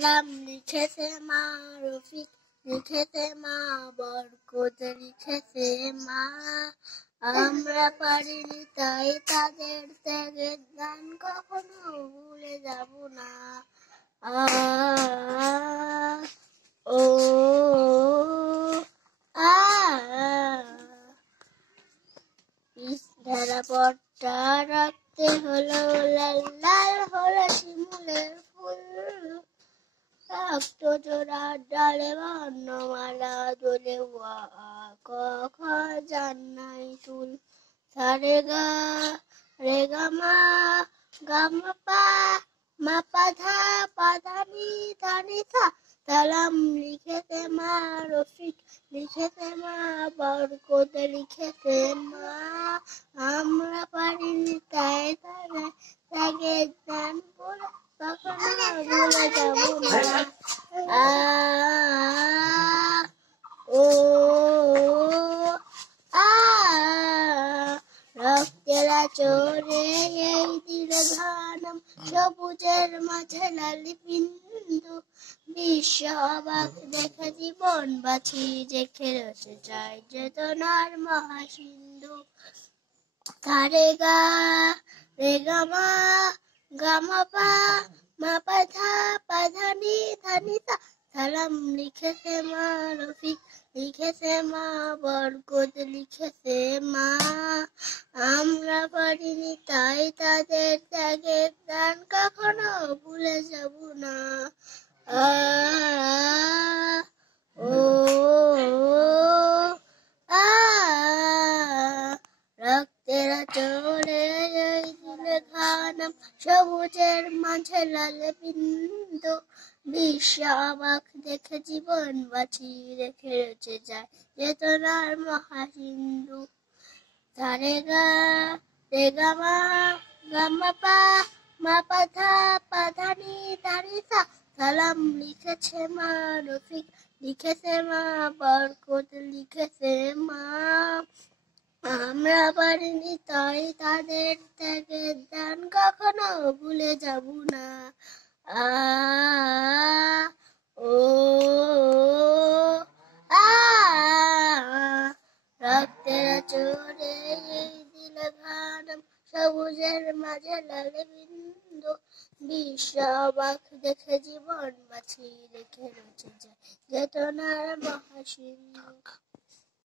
সালাম লিখেছে মা, রফিক লিখেছে মা, বরকত লিখেছে মা। আমরা পারিনি তাই তাদের ত্যাগের দান কখনো ভুলে যাব না। আ ও আ ধারা পট্টা রাখতে হলো লাল লাল হলো শিমুলের ফুল, রক্ত জোড়ার ডালে বর্ণমালা দোলে ক খ জান্নাই চুল। সারে গা রে গা মা গা মা পা মা পা ধা পা ধা নি ধা নি সা। সালাম লিখেছে মা, রফিক লিখেছে মা, বরকত লিখেছে মা। আমরা পারিনি তাই তাদের ত্যাগের দান কখনো ভুলে যাব না। আ ও আ রক্তের আঁচড়ে এই দিলে ঘাম, সবুজের মাঝে লাল বিন্দু। বিশ্ব অবাক দেখে জীবন বাঁচি, রেখে রসে যায় চেতনার মহাসিন্ধু। রে গা মা গা মা পা মা পা ধা নি ধা নি সা। সালাম লিখেছে মা, রফিক লিখেছে মা, বরকত লিখেছে মা। আমরা পারিনি তাই তাদের ত্যাগের দান কখনো ভুলে যাব না। আ ও আ রক্তের আঁচড়ে এই দিলে ঘাম, সবুজের মাঝে লাল বিন্দু। বিশ্ব অবাক দেখে জীবন বাঁচি, রেখে রয়েছে যায় চেতনার মহাসিন্ধু। রে গা মা গা মা পা মা পা ধা নি ধা নি সা। সালাম লিখেছে মা, রফিক লিখেছে মা, বরকত লিখেছে মা। আমরা পারিনি তাই তাদের ত্যাগের দান কখনো ভুলে যাব না। আ ও আ রক্তের আঁচড়ে এই দিলে ঘাম, সবুজের মাঝে লাল বিন্দু। বিশ্ব অবাক দেখে জীবন বাঁচি, রেখে রয়েছে যায় চেতনার মহাসিন্ধু।